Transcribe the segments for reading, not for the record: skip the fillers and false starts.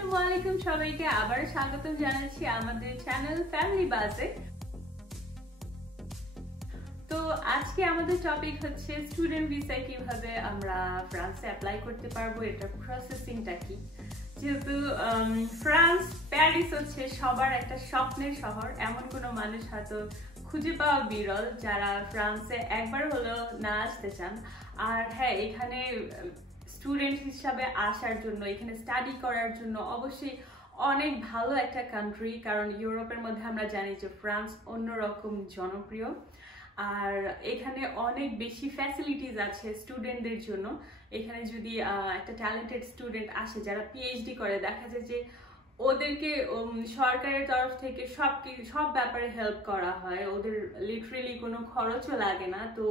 আসসালামু আলাইকুম সবাইকে আবার স্বাগতম জানাচ্ছি আমাদের চ্যানেল ফ্যামিলি বাজে। তো আজকে আমাদের টপিক হচ্ছে স্টুডেন্ট ভিসায় কিভাবে আমরা ফ্রান্সে অ্যাপ্লাই করতে পারবো, এটা প্রসেসিংটা কি। যেহেতু ফ্রান্স প্যারিস হচ্ছে সবার একটা স্বপ্নের শহর, এমন কোনো মানুষ হয়তো খুঁজে পাওয়া বিরল যারা ফ্রান্সে একবার হলেও না আসতে চান। আর হ্যাঁ, এখানে স্টুডেন্ট হিসাবে আসার জন্য, এখানে স্টাডি করার জন্য অবশ্যই অনেক ভালো একটা কান্ট্রি, কারণ ইউরোপের মধ্যে আমরা জানি যে ফ্রান্স অন্যরকম জনপ্রিয়। আর এখানে অনেক বেশি ফ্যাসিলিটিস আছে স্টুডেন্টদের জন্য। এখানে যদি একটা ট্যালেন্টেড স্টুডেন্ট আসে যারা পিএইচডি করে, দেখা যায় যে ওদেরকে সরকারের তরফ থেকে সব ব্যাপারে হেল্প করা হয়, ওদের লিটারেলি কোনো খরচও লাগে না। তো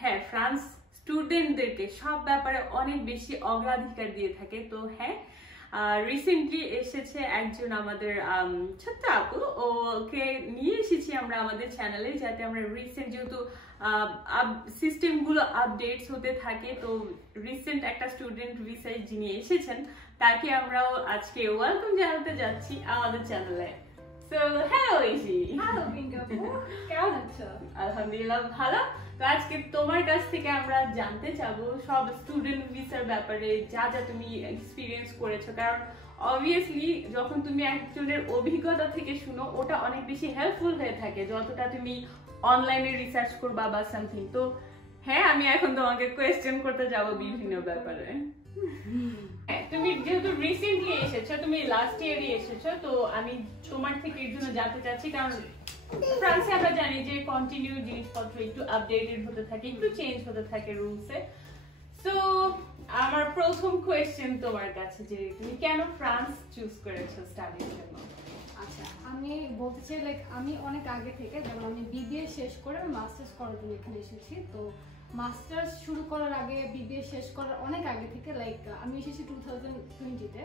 হ্যাঁ, ফ্রান্স স্টুডেন্টদেরকে সব ব্যাপারে অনেক বেশি অগ্রাধিকার দিয়ে থাকে। তো হ্যাঁ, রিসেন্টলি এসেছে একজন আমাদের ছোট্ট আপু, ওকে নিয়ে এসেছি আমরা আমাদের চ্যানেলে, যাতে আমরা রিসেন্ট যেহেতু সিস্টেমগুলো আপডেটস হতে থাকে, তো রিসেন্ট একটা স্টুডেন্ট ভিসায় যিনি এসেছেন তাকে আমরাও আজকে ওয়েলকাম জানাতে যাচ্ছি আমাদের চ্যানেলে। So hello EC. হ্যালো পিঙ্কা আপু, কেমন আছো? আলহামদুলিল্লাহ ভালো। তো আজকে তোমার কাছ থেকে আমরা জানতে চাবো সব স্টুডেন্ট ভিসার ব্যাপারে, যা যা তুমি এক্সপিরিয়েন্স করেছো, কারণ অবভিয়াসলি যখন তুমি একজনের অভিজ্ঞতা থেকে শুনো ওটা অনেক বেশি হেল্পফুল হয়ে থাকে যতটা তুমি অনলাইনে রিসার্চ করবা বা সামথিং। তো হ্যাঁ, আমি এখন তোমাকে কোয়েশ্চেন করতে যাব বিভিন্ন ব্যাপারে। তুমি যেহেতু রিসেন্টলি এসেছো, তুমি লাস্ট ইয়ারই এসেছো, তো আমি তোমার থেকে এর জন্য জানতে চাচ্ছি, কারণ ফ্রান্সে আমরা জানি যে কন্টিনিউ জিনিসপত্র একটু আপডেটেড হতে থাকে, একটু চেঞ্জ হতে থাকে রুলসে। সো আমার প্রথম কোয়েশ্চেন তোমার কাছে যে তুমি কেন ফ্রান্স চুজ করেছো স্টাডির জন্য? আচ্ছা, আমি বলতে চাই আমি অনেক আগে থেকে, যেমন আমি বিবিএ শেষ করে মাস্টার্স করার জন্য এখানে এসেছি। তো মাস্টার্স শুরু করার আগে, বিবিএ শেষ করার অনেক আগে থেকে আমি এসেছি 2020-তে।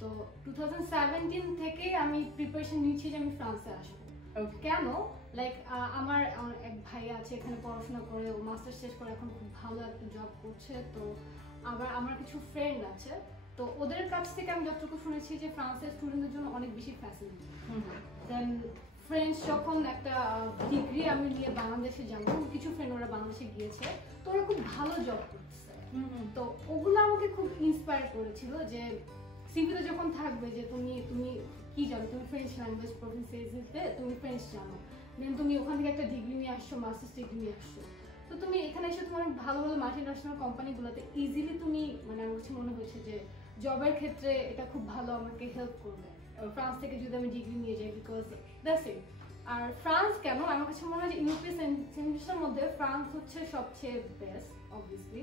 তো 2017 থেকে আমি প্রিপারেশন নিচ্ছি যে আমি ফ্রান্সে আসবো। কেন? আমার এক ভাই আছে এখানে পড়াশোনা করে, ও মাস্টার্স শেষ করে এখন খুব ভালো একটা জব করছে। তো আবার আমার কিছু ফ্রেন্ড আছে, তো ওদের কাছ থেকে আমি যতটুকু শুনেছি যে ফ্রান্সের স্টুডেন্টদের জন্য অনেক বেশি ফ্যাসিলিটি। দেন ফ্রেন্ডস যখন একটা ডিগ্রি আমি নিয়ে বাংলাদেশে যাবো, কিছু ফ্রেন্ড ওরা বাংলাদেশে গিয়েছে, তো ওরা খুব ভালো জব করছে। তো ওগুলো আমাকে খুব ইন্সপায়ার করেছিল যে সিভিতে যখন থাকবে যে তুমি তুমি কি জানো, তুমি ফ্রেঞ্চ ল্যাঙ্গুয়েজ প্রফিসিয়েন্সিতে তুমি ফ্রেঞ্চ জানো, দেন তুমি ওখান থেকে একটা ডিগ্রি নিয়ে আসছো, মাস্টার্স ডিগ্রি নিয়ে আসছো, তো তুমি এখানে এসে তোমার অনেক ভালো ভালো মাল্টিন্যাশনাল কোম্পানিগুলোতে ইজিলি তুমি, আমার কাছে মনে হয়েছে যে জবের ক্ষেত্রে এটা খুব ভালো আমাকে হেল্প করবে ফ্রান্স থেকে যদি আমি ডিগ্রি নিয়ে যাই, বিকজ দ্যাটস ইট। আর ফ্রান্স কেন, আমার কাছে মনে হয় যে ইউরোপীয় সেন্ট্রিকের মধ্যে ফ্রান্স হচ্ছে সবচেয়ে বেস্ট অবভিয়াসলি।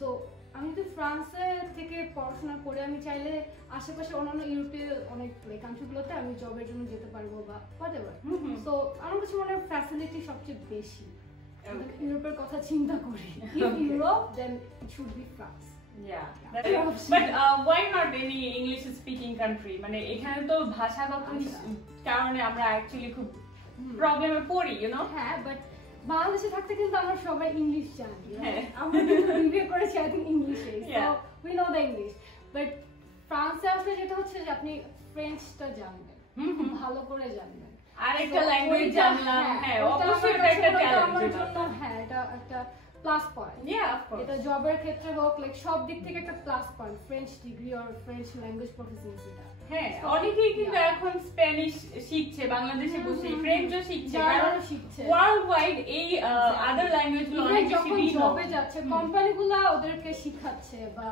সো আমি যদি ফ্রান্সে থেকে পড়াশোনা করে আমি চাইলে আশেপাশে অন্যান্য ইউরোপীয় অনেক কান্ট্রিগুলোতে আমি জবের জন্য যেতে পারবো বা হোয়াটএভার। সো আমার কাছে মনে হয় ফ্যাসিলিটি সবচেয়ে বেশি ইউরোপের কথা চিন্তা করি। Europe then it should be France. But why not any English speaking country? মানে এখানে তো ভাষাগত কারণে আমরা অ্যাকচুয়ালি খুব প্রবলেমে পড়ি, ইউ নো। হ্যাঁ, বাট বাংলাদেশে থাকতে কিন্তু আমরা সবাই ইংলিশ জানি। আমরা কিন্তু বিবিএ করেছি আই থিংক ইংলিশে, so we know the English. But ফ্রান্সে আসলে যেটা হচ্ছে যে আপনি ফ্রেঞ্চটা জানবেন, ভালো করে জানবেন, আরেকটা ল্যাঙ্গুয়েজ জানলাম। হ্যাঁ, অবশ্যই এটা একটা ট্যালেন্ট আমার জন্য। হ্যাঁ, এটা একটা প্লাস পয়েন্ট। এটা জবের ক্ষেত্রে হোক, সব দিক থেকে একটা প্লাস পয়েন্ট, ফ্রেঞ্চ ডিগ্রি আর ফ্রেঞ্চ ল্যাঙ্গুয়েজ প্রফিসিয়েন্সিটা। হ্যাঁ, অনেকেই কিন্তু এখন স্প্যানিশ শিখছে, বাংলাদেশে বসে ফ্রেঞ্চও শিখছে, কারণ ওয়ার্ল্ড ওয়াইড এই আদার ল্যাঙ্গুয়েজগুলো অনেক বেশি রিচ জবে যাচ্ছে, কোম্পানিগুলো ওদেরকে শিখাচ্ছে বা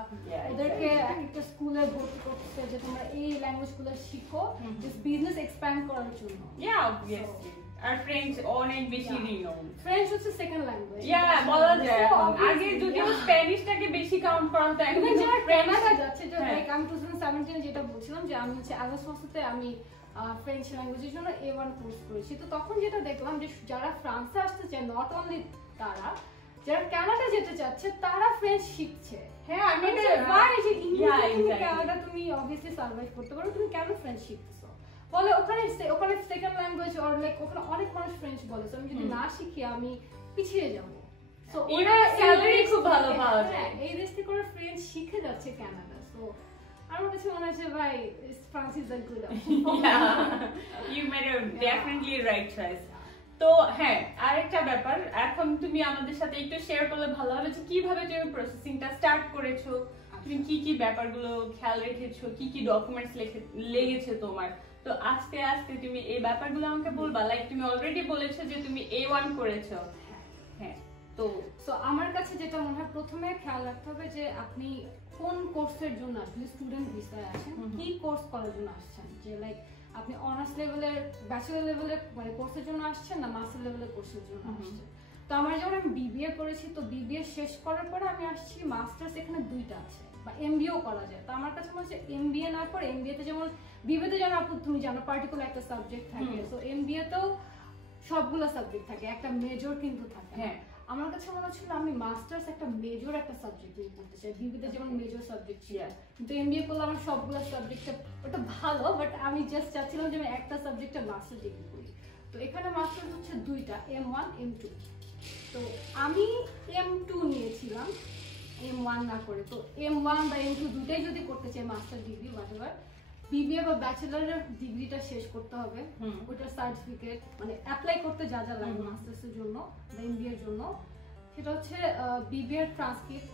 ওদেরকে একটা স্কুলে ভর্তি করছে যে তোমরা এই ল্যাঙ্গুয়েজগুলো শিখো, জাস্ট বিজনেস এক্সপ্যান্ড করার জন্য। অবভিয়াসলি। আর ফ্রেঞ্চ অনেক বেশি রিনোন। ফ্রেঞ্চ হচ্ছে সেকেন্ড ল্যাঙ্গুয়েজ। বলা যায়। আগে যদিও স্প্যানিশটাকে বেশি কাউন্ট করা হতো, এখন যারা কানাডা যাচ্ছে, যে আমি 2017 যেটা বলছিলাম যে আমি হচ্ছে আগাস্টে আমি ফ্রেঞ্চ ল্যাঙ্গুয়েজের জন্য A1 কোর্স করেছি। তো তখন যেটা দেখলাম যে যারা ফ্রান্সে আসতে চায়, নট অনলি তারা, যারা কানাডা যেতে চাচ্ছে তারা ফ্রেঞ্চ শিখছে। হ্যাঁ, আমি কানাডা তুমি অবভিয়াসলি সার্ভাইভ করতে পারো, তুমি কেন ফ্রেঞ্চ শিখতেছো? বলে ওখানে সেকেন্ড ল্যাঙ্গুয়েজ অর ওখানে অনেক মানুষ ফ্রেঞ্চ বলে, তো আমি যদি না শিখি আমি পিছিয়ে যাবো। সো ওরা স্যালারি খুব ভালো পাওয়া যায়। এই দেশ থেকে ওরা ফ্রেঞ্চ শিখে যাচ্ছে কানাডা। সো আমার কাছে মনে হচ্ছে ভাই France is a good you made a definitely right choice. তো হ্যাঁ, আরেকটা ব্যাপার, এখন তুমি আমাদের সাথে একটু শেয়ার করলে ভালো হবে যে কিভাবে তুমি প্রসেসিংটা স্টার্ট করেছো, তুমি কি কি ব্যাপারগুলো খেয়াল রেখেছো, কি কি ডকুমেন্টস লেগেছে তোমার। তো আস্তে আস্তে তুমি এই ব্যাপারগুলো আমাকে বলবা। লাইক তুমি অলরেডি বলেছো যে তুমি A1 করেছো। হ্যাঁ, তো আমার কাছে যেটা মনে হয় প্রথমে খেয়াল রাখতে হবে যে আপনি কোন কোর্সের জন্য আসলে স্টুডেন্ট ভিসায় আসেন, কি কোর্স করার জন্য আসছেন, যে লাইক আপনি অনার্স লেভেলের ব্যাচেলর লেভেলের মানে কোর্সের জন্য আসছেন না মাস্টার লেভেলের কোর্সের জন্য আসছেন। তো আমার যেমন আমি বিবিএ করেছি, তো বিবিএ শেষ করার পরে আমি আসছি মাস্টার্স, এখানে দুইটা আছে বা এমবিএও করা যায়। তো আমার কাছে মনে হচ্ছে এমবিএ না করে এমবিএ তে যেমন বিবিএ তে যেমন তুমি জানো পার্টিকুলার একটা সাবজেক্ট থাকে, তো এমবিএ তেও সবগুলো সাবজেক্ট থাকে, একটা মেজর কিন্তু থাকে। হ্যাঁ, আমার কাছে মনে হচ্ছিল আমি মাস্টার্স একটা মেজর একটা সাবজেক্ট নিয়ে পড়তে চাই, বিবিতে যেমন মেজর সাবজেক্ট ছিল, কিন্তু এমবিএ করলে আমার সবগুলো সাবজেক্টটা ওটা ভালো, বাট আমি জাস্ট চাচ্ছিলাম যে আমি একটা সাবজেক্টে মাস্টার ডিগ্রি করি। তো এখানে মাস্টার্স হচ্ছে দুইটা, M1 M2। তো আমি M2 নিয়েছিলাম M1 না করে। তো M1 বা M2 দুটাই যদি করতে চাই মাস্টার ডিগ্রি হোয়াটএভার, বিবিএ বা ব্যাচেলরের ডিগ্রিটা শেষ করতে হবে, ওটার সার্টিফিকেট মানে অ্যাপ্লাই করতে যা যা লাগে মাস্টার্সের জন্য বা এমবিএ এর জন্য, সেটা হচ্ছে বিবিএ এর ট্রান্সক্রিপ্ট,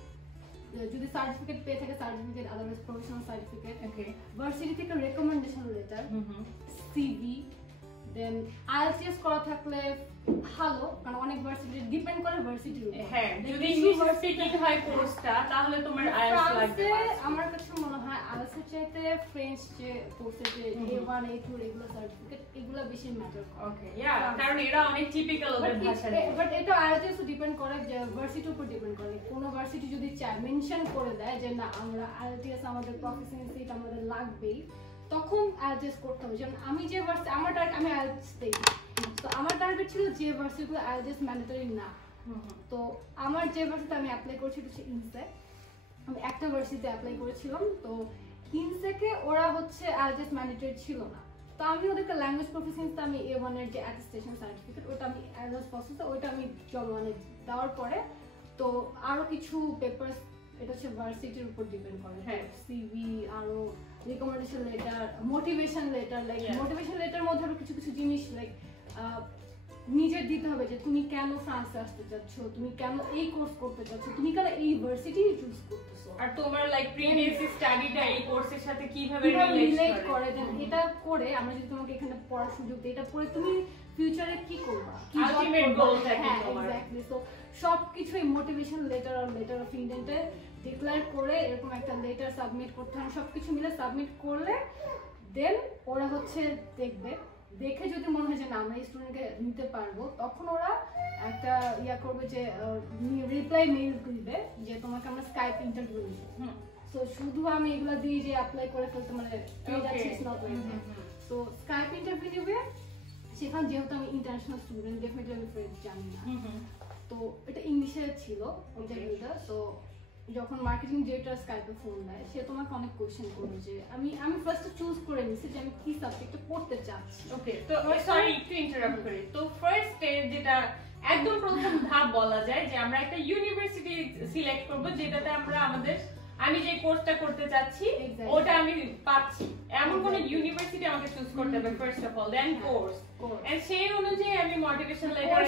যদি সার্টিফিকেট পেয়ে থাকে certificate, otherwise professional certificate, varsity থেকে রেকমেন্ডেশন লেটার, সিভি, দেন আইএলটিএস করা থাকলে ভালো, কারণ অনেক ভার্সিটি ডিপেন্ড করে ভার্সিটির উপর। হ্যাঁ, যদি ইংলিশ স্পিকিং হয় কোর্সটা তাহলে তোমার আইএলটিএস লাগবে। আমার কাছে মনে হয় আইএলটিএস এর চাইতে ফ্রেঞ্চ যে কোর্সের যে A1 A2 রেগুলার সার্টিফিকেট এগুলো বেশি ম্যাটার করে। ওকে, ইয়া, কারণ এটা অনেক টিপিক্যাল ওদের ভাষা। বাট এটা আইএলটিএস ডিপেন্ড করে যে ভার্সিটির উপর ডিপেন্ড করে। কোন ভার্সিটি যদি চায় মেনশন করে দেয় যে না আমরা আইএলটিএস আমাদের প্রফেশনাল আমাদের লাগবেই, তখন আইএলটিএস করতে হবে। যেমন আমি যে ভার্সিটি আমার টার্গেট, আমি আইএলটিএস দেই, তো আমার টার্গেট ছিল যে ভার্সিটিগুলো আইএলটিএস ম্যান্ডেটরি না। তো আমার যে ভার্সিটিতে আমি অ্যাপ্লাই করেছি হচ্ছে ইনসেক, আমি একটা ভার্সিটিতে অ্যাপ্লাই করেছিলাম। তো ইনসেকে ওরা হচ্ছে আইএলটিএস ম্যান্ডেটরি ছিল না, তো আমি ওদেরকে ল্যাঙ্গুয়েজ প্রফিসিয়েন্সিতে আমি A1 এর যে অ্যাটেস্টেশন সার্টিফিকেট ওটা আমি আইএলটিএস প্রসেসে ওইটা আমি জমা দেওয়ার পরে, তো আরো কিছু পেপারস, এটা হচ্ছে ভার্সিটির উপর ডিপেন্ড করে, সিভি, আরো recommendation letter, motivation letter, like motivation letter মধ্যে আরো কিছু কিছু জিনিস লাইক নিজের দিতে হবে যে তুমি কেন ফ্রান্সে আসতে চাচ্ছ, তুমি কেন এই কোর্স করতে চাচ্ছ, তুমি কেন এই ইউনিভার্সিটি চুজ করতেছো, আর তোমার লাইক প্রিভিয়াস স্টাডিটা এই কোর্সের সাথে কিভাবে রিলেট করে। দেন এটা করে আমরা যদি তোমাকে এখানে পড়ার সুযোগ দিই, এটা পড়ে তুমি ফিউচারে কি করবা, কি আলটিমেট গোলটা কি তোমার। এক্স্যাক্টলি। সো সবকিছুই মোটিভেশন লেটার আর লেটার অফ ইন্টেন্টে ডিক্লেয়ার করে এরকম একটা লেটার সাবমিট করতে হয়, সবকিছু মিলে সাবমিট করলে দেন ওরা হচ্ছে দেখবে, দেখে যদি মনে হয় যে না আমরা এই স্টুডেন্টকে নিতে পারবো, তখন ওরা একটা ইয়া করবে যে রিপ্লাই মেইল দিবে যে তোমাকে আমরা স্কাইপ ইন্টারভিউ নিব। সো শুধু আমি এগুলো দিয়ে যে অ্যাপ্লাই করে ফেলতে মানে পেয়ে যাচ্ছি not like that. So Skype interview নেবে, সেখানে যেহেতু আমি ইন্টারন্যাশনাল স্টুডেন্ট ডেফিনেটলি আমি ফ্রেঞ্চ জানি না, তো এটা ইংলিশে ছিল ইন্টারভিউটা। তো যখন মার্কেটিং ডিরেক্টর স্কাইপে ফোন দেয়, সে তোমাকে অনেক কোশ্চেন করবে যে আমি ফার্স্ট চুজ করে নিছি যে আমি কি সাবজেক্টে পড়তে চাচ্ছি। ওকে, তো সরি একটু ইন্টারাপ্ট করি। তো ফার্স্ট যেটা একদম প্রথম ধাপ বলা যায় যে আমরা একটা ইউনিভার্সিটি সিলেক্ট করব যেটাতে আমরা আমাদের আমি যে কোর্সটা করতে চাচ্ছি ওটা আমি পাচ্ছি, এমন কোন ইউনিভার্সিটি আমাকে চুজ করতে হবে first of all, then course, and সেই অনুযায়ী আমি মোটিভেশন লেটার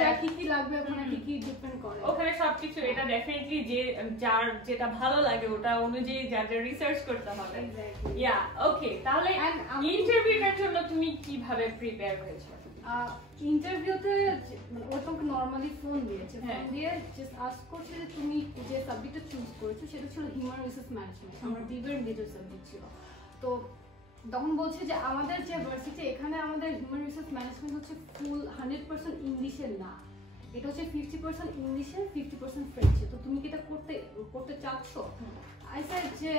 যা কি কি লাগবে ওখানে কি কি ডিপেন্ড করে, ওখানে সবকিছু এটা ডেফিনেটলি যে যার যেটা ভালো লাগে ওটা অনুযায়ী যার রিসার্চ করতে হবে। ইয়া, ওকে, তাহলে ইন্টারভিউটার জন্য তুমি কিভাবে প্রিপেয়ার হয়েছো? ইন্টারভিউতে মানে ও তোমাকে নরমালি ফোন দিয়েছে, ফোন দিয়ে জাস্ট আস্ক করছে যে তুমি যে সাবজেক্টটা চুজ করেছো সেটা ছিল হিউম্যান রিসোর্স ম্যানেজমেন্ট, আমার বিবিএর মেজর সাবজেক্ট ছিল। তো তখন বলছে যে আমাদের যে ভার্সিটি এখানে আমাদের হিউম্যান রিসোর্স ম্যানেজমেন্ট হচ্ছে ফুল 100% ইংলিশে না, এটা হচ্ছে 50% ইংলিশে 50% ফ্রেঞ্চে, তো তুমি কি এটা করতে চাচ্ছ? আই সেড যে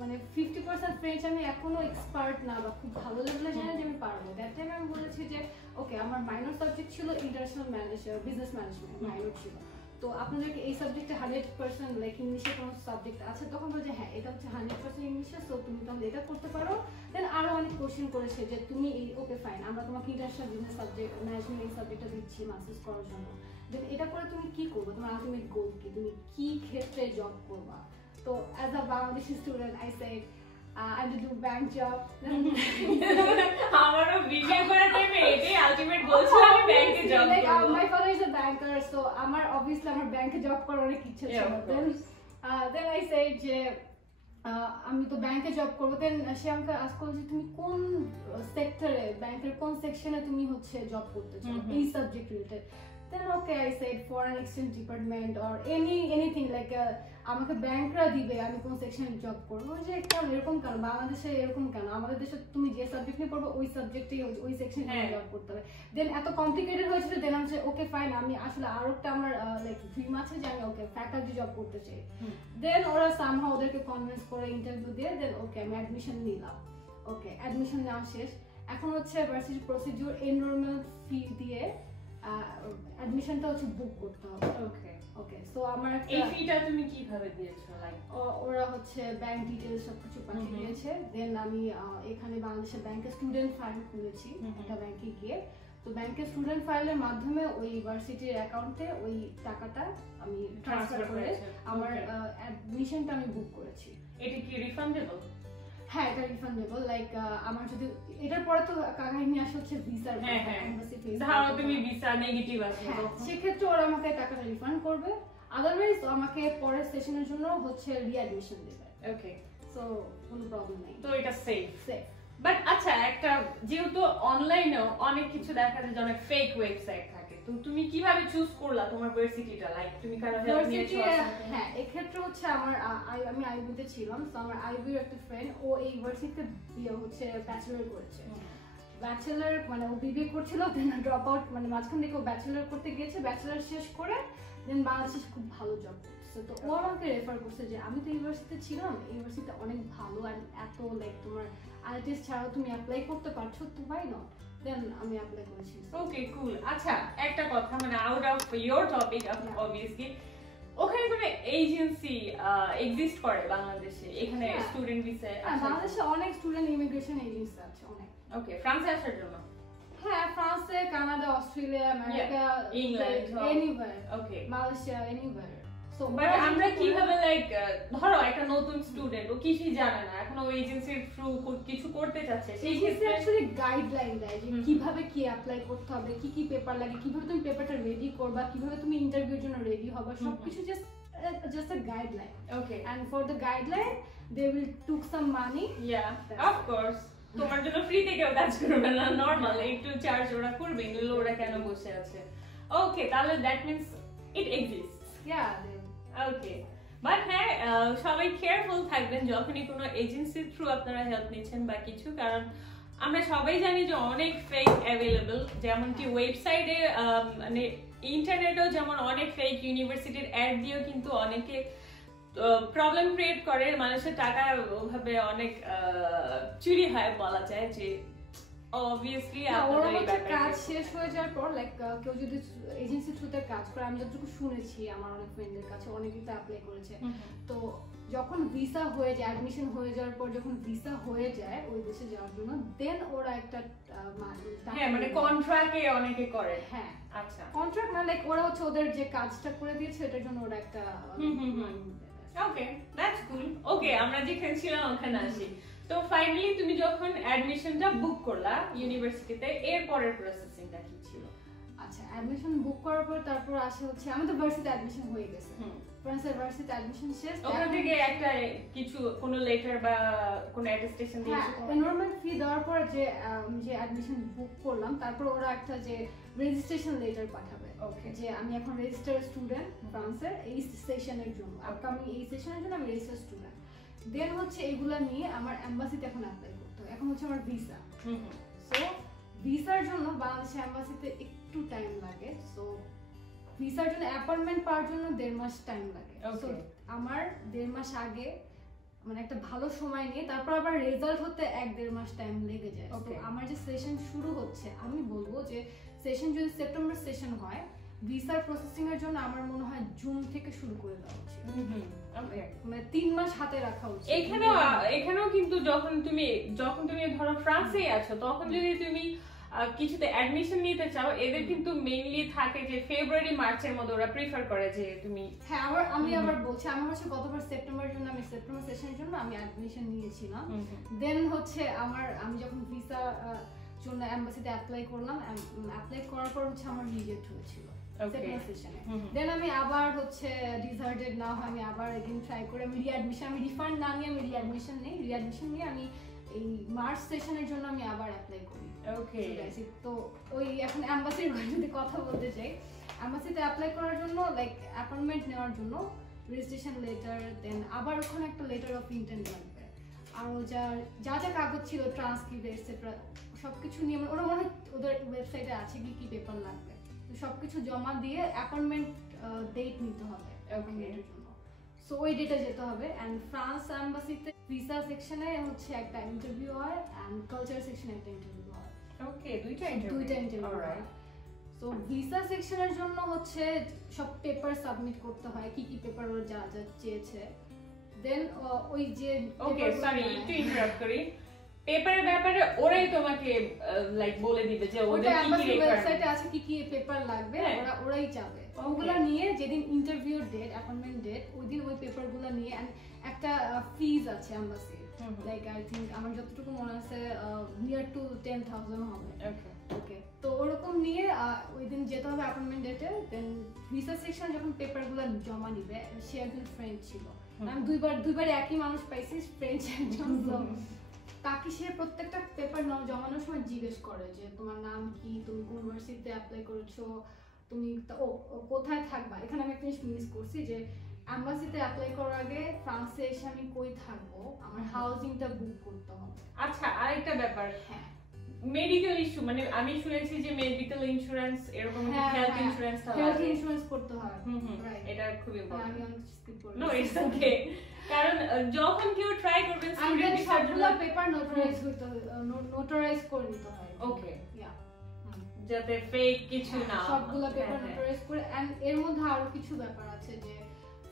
মানে 50% ফ্রেঞ্চ আমি এখনো এক্সপার্ট না বা খুব ভালো লেভেলে জানি যে আমি পারবো। দ্যাট টাইম আমি বলেছি যে ওকে আমার মাইনর সাবজেক্ট ছিল international management, business management minor ছিল, তো আপনাদের কি এই সাবজেক্টে 100% লাইক ইংলিশে কোনো সাবজেক্ট আছে? তখন বলে যে হ্যাঁ এটা হচ্ছে 100% ইংলিশে, সো তুমি তাহলে এটা করতে পারো। দেন আরো অনেক কোশ্চেন করেছে যে তুমি এই ওকে ফাইন আমরা তোমাকে ইন্টারন্যাশনাল বিজনেস সাবজেক্ট ম্যানেজমেন্ট এই সাবজেক্টটা দিচ্ছি মাস্টার্স করার জন্য, দেন এটা করে তুমি কি করবে, তোমার আলটিমেট গোল কি, তুমি কি ক্ষেত্রে জব করবা? তো as a Bangladeshi student I said I had to do bank job. আমারও বিবিএ করার টাইমে এটাই আলটিমেট গোল ছিল, আমি ব্যাংকে জব করব। My father is a banker, so আমার obviously আমার ব্যাংকে জব করার অনেক ইচ্ছা ছিল। Then I said যে আমি তো ব্যাংকে জব করবো। দেন সে আমাকে আস্ক করলো যে তুমি কোন সেক্টরে, ব্যাংকের কোন সেকশনে তুমি হচ্ছে জব করতে চাও, এই subject related. Then okay, I said foreign exchange department or anything like আমাকে ব্যাংকরা দিবে, আমি কোন সেকশনে জব করবো। যে কেন এরকম, কেন বাংলাদেশে এরকম, কেন আমাদের দেশে তুমি যে সাবজেক্ট নিয়ে পড়বো ওই সাবজেক্টে ওই সেকশনে জব করতে হবে। দেন এত কমপ্লিকেটেড হয়েছিল। দেন আমি ওকে ফাইন, আমি আসলে আরো একটা আমার লাইক ড্রিম আছে যে আমি ওকে ফ্যাকাল্টি জব করতে চাই। দেন ওরা সামহাউ ওদেরকে কনভিন্স করে ইন্টারভিউ দিয়ে দেন ওকে আমি অ্যাডমিশন নিলাম। ওকে অ্যাডমিশন নেওয়া শেষ, এখন হচ্ছে ভার্সিটি প্রসিডিউর, এনরোলমেন্ট ফি দিয়ে অ্যাডমিশনটা হচ্ছে বুক করতে হবে। ওকে ওকে সো আমার এই ফিটা তুমি কিভাবে দিয়েছো? লাইক ওরা হচ্ছে ব্যাংক ডিটেইলস সবকিছু পাঠিয়ে দিয়েছে। দেন আমি এখানে বাংলাদেশের ব্যাংকে স্টুডেন্ট ফাইল খুলেছি একটা ব্যাংকে গিয়ে। তো ব্যাংকের স্টুডেন্ট ফাইলের মাধ্যমে ওই ইউনিভার্সিটির অ্যাকাউন্টে ওই টাকাটা আমি ট্রান্সফার করে আমার অ্যাডমিশনটা আমি বুক করেছি। এটা কি রিফান্ডেবল? হ্যাঁ এটা রিফান্ডেবল। লাইক আমার যদি এটার পরে তো কাহিনী আসে হচ্ছে ভিসার, এমবাসি ফিস, ধরো তুমি ভিসা নেগেটিভ আসে সেক্ষেত্রে ওরা আমাকে টাকাটা রিফান্ড করবে, আদারওয়াইজ আমাকে পরের সেশনের জন্য হচ্ছে রিঅ্যাডমিশন দেবে। ওকে সো কোনো প্রবলেম নেই, তো এটা সেফ। সেফ। বাট আচ্ছা, একটা যেহেতু অনলাইনেও অনেক কিছু দেখা যায় যে অনেক ফেক ওয়েবসাইট থাকে, তো তুমি কিভাবে চুজ করলা তোমার ভার্সিটিটা? লাইক তুমি কারো হেল্প নিয়েছো? হ্যাঁ এক্ষেত্রে হচ্ছে আমার আমি আইবিতে ছিলাম, তো আমার আইবির একটা ফ্রেন্ড ও এই ইউনিভার্সিটিতে হচ্ছে ব্যাচেলর করেছে। ব্যাচেলর মানে ও বিবিএ করছিল, দেন ড্রপ আউট, মানে মাঝখান থেকে ও ব্যাচেলর করতে গিয়েছে, ব্যাচেলর শেষ করে দেন বাংলাদেশে খুব ভালো জব করছে। তো ও আমাকে রেফার করছে যে আমি তো ইউনিভার্সিটিতে ছিলাম, ইউনিভার্সিটি অনেক ভালো আর এত লাইক তোমার আইএলটিএস ছাড়াও তুমি অ্যাপ্লাই করতে পারছো, তো বাই নট। দেন আমি অ্যাপ্লাই করেছি। ওকে কুল। আচ্ছা একটা কথা, মানে out of your topic obviously, ওখানে কোনো এজেন্সি এক্সিস্ট করে বাংলাদেশে এখানে স্টুডেন্ট ভিসায়? বাংলাদেশে অনেক স্টুডেন্ট ইমিগ্রেশন এজেন্সি আছে অনেক। ওকে ফ্রান্সে আসার জন্য? হ্যাঁ ফ্রান্সে, Canada, Australia, America, England, anywhere, okay Malaysia, anywhere. So but আমরা কিভাবে লাইক ধরো একটা নতুন স্টুডেন্ট, ও কিছুই জানে না, এখন ও এজেন্সির থ্রু কিছু করতে চাচ্ছে, সেই ক্ষেত্রে অ্যাকচুয়ালি গাইডলাইন দেয় যে কিভাবে কি অ্যাপ্লাই করতে হবে, কি কি পেপার লাগে, কিভাবে তুমি পেপারটা রেডি করবা, কিভাবে তুমি ইন্টারভিউর জন্য রেডি হবা, সবকিছু just a guideline. Okay. And for the guideline they will took some money. Yeah, of course. তোমার জন্য ফ্রিতে কেউ কাজ করবে না, নরমাল একটু চার্জ ওরা করবে, কিন্তু ওরা কেন বসে আছে? ওকে, তাহলে that means it exists. Okay, but হ্যাঁ সবাই কেয়ারফুল থাকবেন যখনই কোনো এজেন্সির থ্রু আপনারা হেল্প নিচ্ছেন বা কিছু, কারণ আমরা সবাই জানি যে অনেক ফেক অ্যাভেলেবল, যেমন কি ওয়েবসাইটে মানে ইন্টারনেটেও যেমন অনেক ফেক ইউনিভার্সিটির অ্যাড দিয়েও কিন্তু অনেকে প্রবলেম ক্রিয়েট করে, মানুষের টাকা ওভাবে অনেক চুরি হয় বলা যায়। যে অবভিয়াসলি কাজ শেষ হয়ে যাওয়ার পর লাইক কেউ যদি এজেন্সি থ্রুতে কাজ করে, আমি যতটুকু শুনেছি আমার অনেক ফ্রেন্ডের কাছে, অনেকেই তো অ্যাপ্লাই করেছে, তো যখন ভিসা হয়ে যায়, অ্যাডমিশন হয়ে যাওয়ার পর যখন ভিসা হয়ে যায় ওই দেশে যাওয়ার জন্য, দেন ওরা একটা মানে কন্ট্রাক্টে অনেকে করে। হ্যাঁ আচ্ছা, কন্ট্রাক্ট না, লাইক ওরা হচ্ছে ওদের যে কাজটা করে দিয়েছে এটার জন্য ওরা একটা ওকে দ্যাটস কুল। ওকে, আমরা যেখানে ছিলাম ওখানে আসি। তো ফাইনালি তুমি যখন অ্যাডমিশনটা বুক করলা ইউনিভার্সিটিতে, এর পরের প্রসেসিংটা কি ছিল? আচ্ছা, অ্যাডমিশন বুক করার পর তারপর আসে হচ্ছে আমি তো ভার্সিটি অ্যাডমিশন হয়ে গেছে, ফ্রান্সের ভার্সিটি অ্যাডমিশন শেষ, ওখান থেকে একটা কিছু কোনো লেটার বা কোনো অ্যাটেস্টেশন দিয়েছে? এনরোলমেন্ট ফি দেওয়ার পর যে অ্যাডমিশন বুক করলাম, তারপর ওরা একটা যে রেজিস্ট্রেশন লেটার পাঠাবে, ওকে, যে আমি এখন রেজিস্টার্ড স্টুডেন্ট ফ্রান্সের এই সেশনের জন্য, আপকামিং এই সেশনের জন্য আমি রেজিস্টার্ড স্টুডেন্ট। দেন হচ্ছে এগুলা নিয়ে আমার এমবাসিতে এখন অ্যাপ্লাই করতে হবে, এখন হচ্ছে আমার ভিসা। সো ভিসার জন্য বাংলাদেশ এমবাসিতে একটু টাইম লাগে, সো ভিসার জন্য অ্যাপয়েন্টমেন্ট পাওয়ার জন্য 1.5 মাস টাইম লাগে। সো আমার 1.5 মাস আগে মানে একটা ভালো সময় নিয়ে তারপর আবার রেজাল্ট হতে 1-1.5 মাস টাইম লেগে যায়। তো আমার যে সেশন শুরু হচ্ছে, আমি বলবো যে সেশন যদি সেপ্টেম্বর সেশন হয়, ভিসার প্রসেসিং এর জন্য আমার মনে হয় জুন থেকে শুরু করে দেওয়া উচিত, মানে 3 মাস হাতে রাখা উচিত। এখানেও কিন্তু যখন তুমি ধরো ফ্রান্সে আছো, তখন যদি তুমি কিছুতে অ্যাডমিশন নিতে চাও, এদের কিন্তু মেইনলি থাকে যে ফেব্রুয়ারি মার্চের মধ্যে ওরা প্রিফার করে যে তুমি। হ্যাঁ, আমি আবার বলছি, আমার হচ্ছে গতবার সেপ্টেম্বরের জন্য আমি সেপ্টেম্বর সেশনের জন্য আমি অ্যাডমিশন নিয়েছিলাম। দেন হচ্ছে আমি যখন ভিসা জন্য এমবাসিতে অ্যাপ্লাই করলাম, অ্যাপ্লাই করার পর হচ্ছে আমার রিজেক্ট হয়েছিল সেপ্টেম্বর সেশনে। দেন আমি আবার হচ্ছে ডিসার্টেড না হয় আমি আবার এগেইন ট্রাই করে আমি রিফান্ড না নিয়ে আমি রিঅ্যাডমিশন নিয়ে আমি এই মার্চ সেশনের জন্য আমি আবার অ্যাপ্লাই করি। ওকে, তো ওই এখন এমবাসির যদি কথা বলতে চাই, এমবাসিতে অ্যাপ্লাই করার জন্য লাইক অ্যাপয়েন্টমেন্ট নেওয়ার জন্য রেজিস্ট্রেশন লেটার, দেন আবার ওখানে একটা লেটার অফ ইন্টেন্ট লাগবে, আর যা কাগজ ছিল ট্রান্সক্রিপ্ট এটসেট্রা সবকিছু নিয়ে ওরা মনে হয় ওদের ওয়েবসাইটে আছে কি পেপার লাগবে, তো সবকিছু জমা দিয়ে অ্যাপয়েন্টমেন্ট ডেট নিতে হবে অ্যাপয়েন্টমেন্টের জন্য। সো ওই ডেটে যেতে হবে। অ্যান্ড ফ্রান্স এমবাসিতে ভিসা সেকশনে হচ্ছে একটা ইন্টারভিউ হয়, অ্যান্ড কালচার সেকশনে একটা ইন্টারভিউ হয়। ওকে, দুইটা ইন্টারভিউ হয়। সো ভিসা সেকশনের জন্য হচ্ছে সব পেপার সাবমিট করতে হয়, কি পেপার ওরা যা চেয়েছে। দেন ওই যে ওকে, সরি একটু ইন্টারাপ্ট করি, পেপারের ব্যাপারে ওরাই তোমাকে লাইক বলে দিবে যে ওদের কি কি ওয়েবসাইটে আছে কি পেপার লাগবে, ওরাই যাবে। ওগুলা নিয়ে যেদিন ইন্টারভিউ ডেট, অ্যাপয়েন্টমেন্ট ডেট, ওই দিন ওই পেপারগুলো নিয়ে একটা ফিজ আছে এমবাসি, লাইক আই থিংক আমার যতটুকু মনে আছে নিয়ার টু 10,000 হবে। ওকে, তো ওরকম নিয়ে ওই দিন যেতে হবে অ্যাপয়েন্টমেন্ট ডেটে। দেন ভিসা সেকশন যখন পেপারগুলো জমা নিবে, সে একজন ফ্রেন্ড ছিল, আমি দুইবার একই মানুষ পাইছি, ফ্রেঞ্চ একজন। তাকে সে প্রত্যেকটা পেপার জমানোর সময় জিজ্ঞেস করে যে তোমার নাম কি, তুমি কোন ইউনিভার্সিটিতে অ্যাপ্লাই করেছো, তুমি কোথায় থাকবা। এখানে আমি একটা জিনিস মিস করছি যে এমবাসিতে অ্যাপ্লাই করার আগে ফ্রান্সে এসে আমি কই থাকবো, আমার হাউজিংটা বুক করতে হবে। আচ্ছা, আরেকটা ব্যাপার, হ্যাঁ, মেডিকেল ইস্যু, মানে আমি শুনেছি যে মেডিকেল ইন্স্যুরেন্স এরকম হেলথ ইন্স্যুরেন্স করতে হয়। এটা খুব ইম্পর্টেন্ট। আমি অনেক স্কিপ করি। নো, ইটস ওকে, কারণ যখন কেউ ট্রাই করবেন স্টুডেন্ট ভিসার জন্য পেপার নোটারাইজ করে দিতে হয়। ওকে, যাতে ফেক কিছু না, সবগুলো পেপার নোটারাইজ করে। এন্ড এর মধ্যে আরো কিছু ব্যাপার আছে যে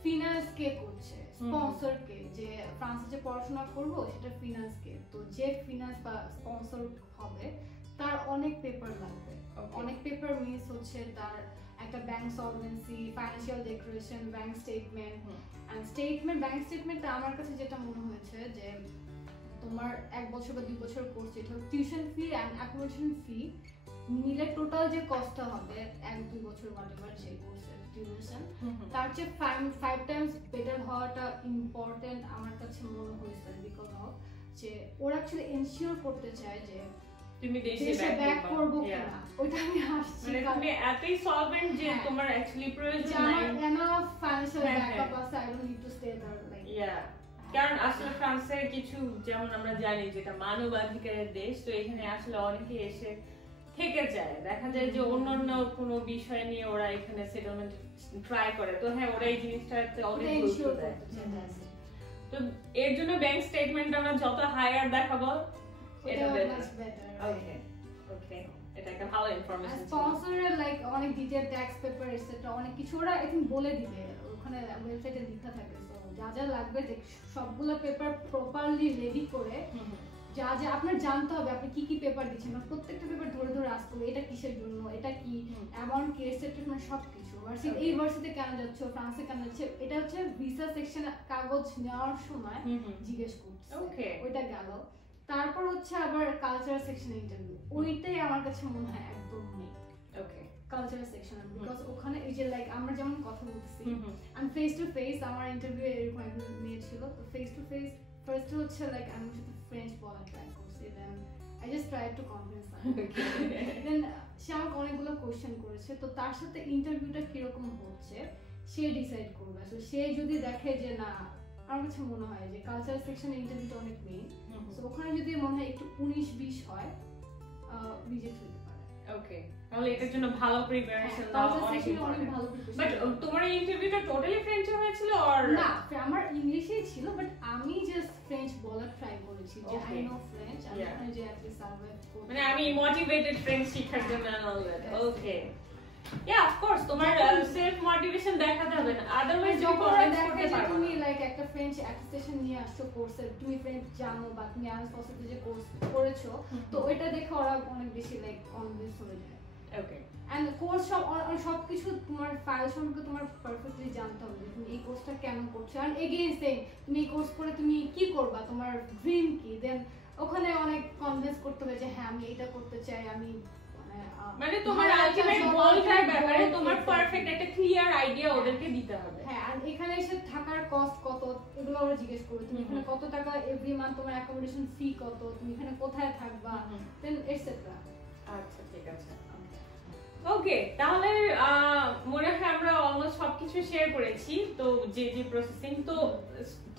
ফিনান্স কে করছে, স্পন্সর কে, যে ফ্রান্সে যে পড়াশোনা করব সেটা ফিনান্স কে, তো যে ফিনান্স বা স্পন্সর হবে তার অনেক পেপার লাগবে। অনেক পেপার মিন্স হচ্ছে তার একটা bank solvency, financial declaration, bank statement. And bank স্টেটমেন্টটা আমার কাছে যেটা মনে হয়েছে যে তোমার 1 বছর বা 2 বছর কোর্স, যেটা টিউশন ফি এন্ড অ্যাকোমোডেশন ফি মিলে টোটাল যে কস্টটা হবে 1-2 বছর হোয়াটএভার সেই কোর্সের ডিউরেশন, তার চেয়ে 5 টাইমস বেটার হওয়াটা ইম্পর্টেন্ট আমার কাছে মনে হয়েছে। বিকজ অফ যে ওরা অ্যাকচুয়ালি এনশিওর করতে চায় যে তুমি দেশে ব্যাক করবে কিনা, ওইটা আমি আসছি, মানে তুমি এতই সলভেন্ট যে তোমার অ্যাকচুয়ালি প্রয়োজন নাই, আমার এনাফ ফাইন্যান্সিয়াল ব্যাকআপ আছে, I don't need to stay there, like কারণ আসলে ফ্রান্সে কিছু, যেমন আমরা জানি যেটা মানবাধিকারের দেশ, তো এখানে আসলে অনেকে এসে থেকে যায়, দেখা যায় যে অন্যান্য কোনো বিষয় নিয়ে ওরা এখানে সেটেলমেন্ট ট্রাই করে, তো হ্যাঁ ওরা এই জিনিসটাতে অনেক গুরুত্ব দেয়। তো এর জন্য ব্যাংক স্টেটমেন্ট আমরা যত হায়ার দেখাবো এটা বেটার। ওকে ওকে, এটা একটা ভালো ইনফরমেশন। স্পন্সরের লাইক অনেক ডিটেইল ট্যাক্স পেপার এটসেট্রা অনেক কিছু ওরা এখন বলে দিবে, ওখানে ওয়েবসাইটে লেখা থাকে। সো যা লাগবে যে সবগুলো পেপার প্রপারলি রেডি করে, যা আপনার জানতে হবে আপনি কি পেপার দিচ্ছেন, মানে প্রত্যেকটা পেপার ধরে আসতে হবে, এটা কিসের জন্য, এটা কি অ্যামাউন্ট কি এটসেট্রা, মানে সবকিছু এই ভার্সিটিতে কেন যাচ্ছ, ফ্রান্সে কেন যাচ্ছে, এটা হচ্ছে ভিসা সেকশনে কাগজ নেওয়ার সময় জিজ্ঞেস করছে। ওকে, ওইটা গেল। তারপর হচ্ছে আবার কালচারাল সেকশনে ইন্টারভিউ, ওইটাই আমার কাছে মনে হয় একদম নেই। ওকে, কালচারাল সেকশন, বিকজ ওখানে এই যে লাইক আমরা যেমন কথা বলতেছি আমি ফেস টু ফেস, আমার ইন্টারভিউ এরকম একজন মেয়ে ছিল, তো ফেস টু ফেস ফার্স্ট হচ্ছে লাইক আমি সাথে ফ্রেঞ্চ বলা ট্রাই করছি, then I just try to convince her, then সে আমাকে অনেকগুলো কোশ্চেন করেছে, তো তার সাথে ইন্টারভিউটা কিরকম হচ্ছে সে ডিসাইড করবে। তো সে যদি দেখে যে না, আমার কাছে মনে হয় যে কালচারাল সেকশনে ইন্টারভিউটা অনেক মেইন, সো ওখানে যদি মনে হয় একটু 19-20 হয় রিজেক্ট হতে পারে। ওকে, তাহলে এটার জন্য ভালো প্রিপারেশন নাও অনেক ইম্পর্টেন্ট। বাট তোমার ইন্টারভিউটা টোটালি ফ্রেঞ্চে হয়েছিল অর না? আমার ইংলিশেই ছিল, বাট আমি জাস্ট ফ্রেঞ্চ বলার ট্রাই করেছি যে আই নো ফ্রেঞ্চ, আমি যে অ্যাট লিস্ট সার্ভাইভ করব, মানে আমি মোটিভেটেড ফ্রেঞ্চ শিখার জন্য all that. Okay, of course তোমার সেলফ মোটিভেশন দেখাতে হবে না, আদারওয়াইজ যখন দেখে যে তুমি লাইক একটা ফ্রেঞ্চ অ্যাটেস্টেশন নিয়ে আসছো কোর্সে, তুমি ফ্রেঞ্চ জানো বা তুমি আইএলটিএস ফসিতে যে কোর্স করেছো করেছো, তো ওইটা দেখে ওরা অনেক বেশি লাইক কনভিন্স হয়ে যায়। ওকে, এন্ড কোর্স সবকিছু তোমার ফাইল সম্পর্কে তোমার পারফেক্টলি জানতে হবে যে তুমি এই কোর্সটা কেন করছো, এন্ড এগেইন সেম তুমি এই কোর্স করে তুমি কি করবা, তোমার ড্রিম কি, দেন ওখানে অনেক কনভিন্স করতে হবে যে হ্যাঁ আমি এটা করতে চাই, আমি মানে তোমার আলটিমেট গোলটার ব্যাপারে তোমার পারফেক্ট একটা ক্লিয়ার আইডিয়া ওদেরকে দিতে হবে। হ্যাঁ, আর এখানে এসে থাকার কস্ট কত এগুলো ওরা জিজ্ঞেস করবে, তুমি এখানে কত টাকা এভরি মান্থ, তোমার অ্যাকোমোডেশন ফি কত, তুমি এখানে কোথায় থাকবা, দেন এটসেট্রা। আচ্ছা ঠিক আছে, ওকে। তাহলে মনে হয় আমরা অলমোস্ট সবকিছু শেয়ার করেছি। তো যে যে প্রসেসিং, তো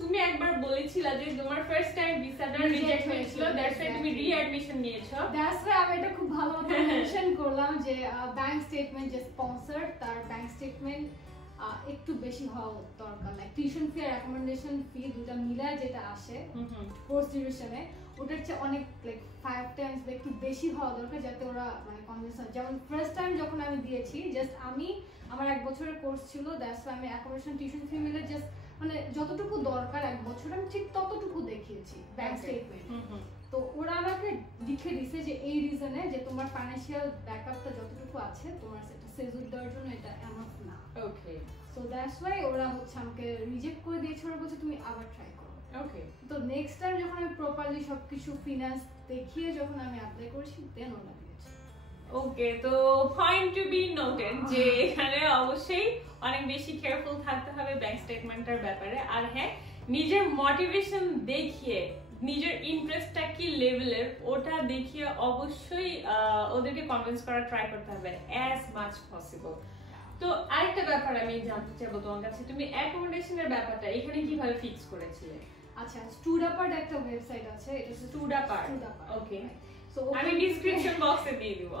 তুমি একবার বলেছিলা যে তোমার ফার্স্ট টাইম ভিসাটা রিজেক্ট হয়েছিল, দ্যাটস ওয়াই তুমি রিঅ্যাডমিশন নিয়েছো। দ্যাটস ওয়াই আমি এটা খুব ভালো মতো মেনশন করলাম যে ব্যাংক স্টেটমেন্ট যে স্পন্সর তার ব্যাংক স্টেটমেন্ট একটু বেশি হওয়া দরকার, লাইক টিউশন ফি আর অ্যাকোমোডেশন ফি দুটো মিলায় যেটা আসে কোর্স ডিউরেশনে ওটার চেয়ে অনেক লাইক 5 টাইমস একটু বেশি হওয়া দরকার, যাতে ওরা মানে কনভিন্স হয়। যেমন ফার্স্ট টাইম যখন আমি দিয়েছি, জাস্ট আমার 1 বছরের কোর্স ছিল, দ্যাটস ওয়াই আমি অ্যাকোমোডেশন টিউশন ফি মিলে জাস্ট মানে যতটুকু দরকার 1 বছর আমি ঠিক ততটুকু দেখিয়েছি ব্যাংক স্টেটমেন্ট। তো ওরা আমাকে লিখে দিছে যে এই রিজনে যে তোমার ফাইনান্সিয়াল ব্যাকআপটা যতটুকু আছে তোমার সেটা সেজুর দেওয়ার জন্য এটা এনাফ না। ওকে, সো দ্যাটস ওয়াই ওরা আমাকে রিজেক্ট করে দিয়েছে, ওরা বলছে তুমি আবার ট্রাই করো। ওকে, তো নেক্সট টাইম যখন আমি প্রপারলি সবকিছু ফিনান্স দেখিয়ে যখন আমি অ্যাপ্লাই করেছি দেন ওরা দিয়েছে। ওকে, তো পয়েন্ট টু বি নোটেড যে এখানে অবশ্যই অনেক বেশি কেয়ারফুল থাকতে হবে ব্যাংক স্টেটমেন্টের ব্যাপারে। আর হ্যাঁ, নিজের মোটিভেশন দেখিয়ে নিজের ইন্টারেস্টটা কি লেভেলের ওটা দেখিয়ে অবশ্যই ওদেরকে কনভিন্স করার ট্রাই করতে হবে অ্যাজ মাচ পসিবল। তো আরেকটা ব্যাপার আমি জানতে চাইবো তোমার কাছে, তুমি অ্যাকোমোডেশনের ব্যাপারটা এখানে কিভাবে ফিক্স করেছিলে? আচ্ছা, স্টুডাপার্ট একটা ওয়েবসাইট আছে, এটা স্টুডাপার্ট। ওকে, সো আমি ডেসক্রিপশন বক্সে দিয়ে দিব।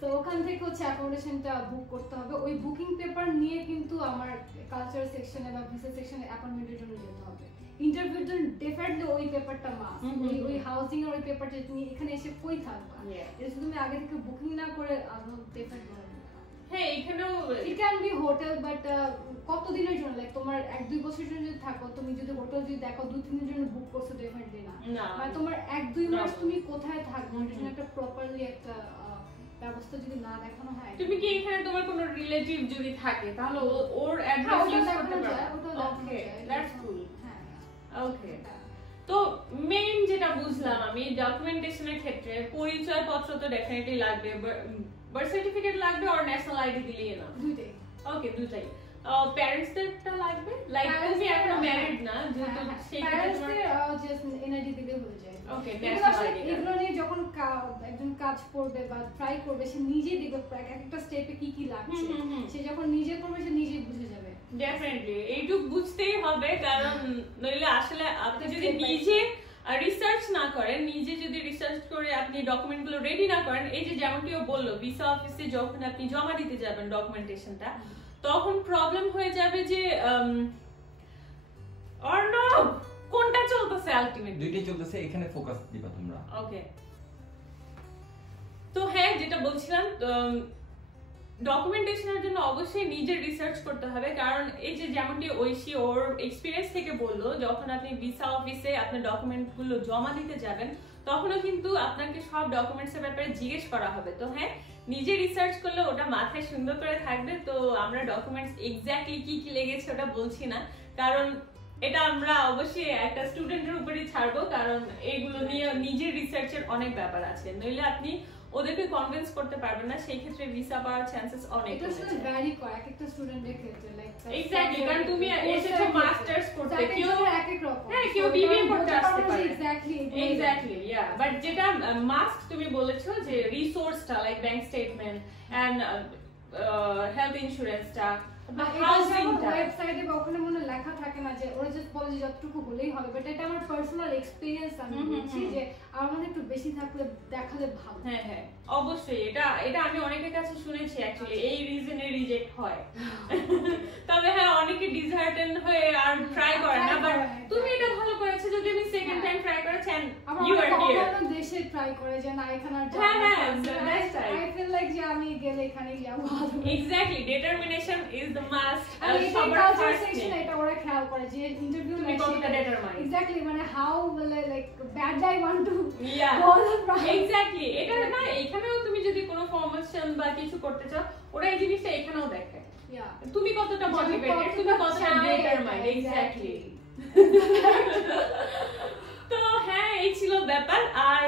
তো ওখান থেকে হচ্ছে অ্যাকোমোডেশনটা বুক করতে হবে। ওই বুকিং পেপার নিয়ে কিন্তু আমার কালচার সেকশনে বা ভিসা সেকশনে অ্যাপয়েন্টমেন্টের জন্য যেতে হবে। ইন্টারভিউর জন্য ডেফিনেটলি ওই পেপারটা মাস্ট, ওই হাউজিং এর ওই পেপারটা তুমি এখানে এসে কই থাকবা, এটা তুমি আগে থেকে বুকিং না করে ডেফিনেটলি। হ্যাঁ, এখানেও it can be hotel, but কতদিনের জন্য, লাইক তোমার 1-2 বছরের জন্য যদি থাকো, তুমি যদি হোটেল যদি দেখো 2-3 দিনের জন্য বুক করছো ডেফিনেটলি না, মানে তোমার 1-2 মাস তুমি কোথায় থাকবে এর জন্য একটা প্রপারলি একটা ব্যবস্থা যদি না দেখানো হয়। তুমি কি এখানে তোমার কোনো রিলেটিভ যদি থাকে তাহলে ওর অ্যাড্রেস ইউজ করতে পারো? ওকে, দ্যাটস কুল। হ্যাঁ, ওকে। তো মেইন যেটা বুঝলাম আমি, ডকুমেন্টেশনের ক্ষেত্রে পরিচয় পত্র তো ডেফিনেটলি লাগবে, বার্থ সার্টিফিকেট লাগবে আর ন্যাশনাল আইডি দিলেই না? দুইটাই। ওকে, দুইটাই। প্যারেন্টসদেরটা লাগবে, লাইক তুমি এখনো ম্যারিড না যেহেতু, সেই ক্ষেত্রে জাস্ট এনআইডি দিলে হয়ে যায়। ওকে, ন্যাশনাল আইডি। এগুলো নিয়ে যখন একজন কাজ করবে বা ট্রাই করবে, সে নিজেই দেখবে একটা স্টেপে কি কি লাগছে, সে যখন নিজে করবে সে নিজেই বুঝে যাবে। ডেফিনেটলি এইটুকু বুঝতেই হবে, কারণ নইলে আসলে আপনি যদি নিজে রিসার্চ না করেন, নিজে যদি রিসার্চ করে আপনি ডকুমেন্টগুলো রেডি না করেন, এই যে যেমনটিও বললো ভিসা অফিসে যখন আপনি জমা দিতে যাবেন ডকুমেন্টেশনটা, তখন প্রবলেম হয়ে যাবে যে অর্ণব কোনটা চলতেছে, আলটিমেটলি দুইটাই চলতেছে, এখানে ফোকাস দিবা তোমরা। ওকে, তো হ্যাঁ যেটা বলছিলাম, ডকুমেন্টেশনের জন্য অবশ্যই নিজে রিসার্চ করতে হবে, কারণ এই যে যেমনটি ঐশী ওর এক্সপিরিয়েন্স থেকে বললো, যখন আপনি ভিসা অফিসে আপনার ডকুমেন্টগুলো জমা দিতে যাবেন তখনও কিন্তু আপনাকে সব ডকুমেন্টসের ব্যাপারে জিজ্ঞেস করা হবে। তো হ্যাঁ, নিজে রিসার্চ করলে ওটা মাথায় সুন্দর করে থাকবে। তো আমরা ডকুমেন্টস এক্স্যাক্টলি কি কি লেগেছে ওটা বলছি না, কারণ এটা আমরা অবশ্যই একটা স্টুডেন্টের উপরই ছাড়বো, কারণ এইগুলো নিয়ে নিজের রিসার্চের অনেক ব্যাপার আছে, নইলে আপনি ওদেরকে কনভিন্স করতে পারবেন না, সেই ক্ষেত্রে ভিসা পাওয়ার চান্সেস অনেক এটা আসলে ভ্যারি করে এক একটা স্টুডেন্টের ক্ষেত্রে, লাইক এক্স্যাক্টলি, কারণ তুমি এসেছো মাস্টার্স করতে, কেউ এক এক রকম, হ্যাঁ কেউ বিবিএ করতে আসতে পারে। এক্স্যাক্টলি ইয়া, বাট যেটা মাস্ট তুমি বলেছো যে রিসোর্সটা like bank statement and health ইন্স্যুরেন্সটা, ওয়েবসাইটে বা ওখানে মনে লেখা থাকে না যে ওরা জাস্ট বলে যে যতটুকু হলেই হবে, বাট এটা আমার পার্সোনাল এক্সপেরিয়েন্স, আমি বলছি যে আমার মনে একটু বেশি থাকলে দেখালে ভালো। হ্যাঁ হ্যাঁ, অবশ্যই এটা আমি অনেকের কাছে শুনেছি অ্যাকচুয়ালি এই রিজনে রিজেক্ট হয়। তবে হ্যাঁ, অনেকে ডিসহার্টেন্ড হয়ে আর ট্রাই করে না, বাট তুমি এটা ভালো করেছো যদি তুমি সেকেন্ড টাইম ট্রাই করেছেন, ইউ আর হিয়ার। দেশে ট্রাই করে যে না এখানে আর হ্যাঁ, হ্যাঁ, that's right. I feel like যে আমি গেলে এখানে যাবো exactly determination is the must আর এটা সবার কালচার ফার্স্ট সেকশন এটা ওরা খেয়াল করে যে ইন্টারভিউ তুমি কতটা determined. এক্স্যাক্টলি মানে how like bad I want to Yeah. Go the price exactly এটা না এখানেও তুমি যদি কোনো ফরমেশন বা কিছু করতে চাও ওরা এই জিনিসটা এখানেও দেখে ইয়া তুমি কতটা মোটিভেটেড তুমি কতটা ডিটারমাইন্ড এক্স্যাক্টলি তো হ্যাঁ এই ছিল ব্যাপার আর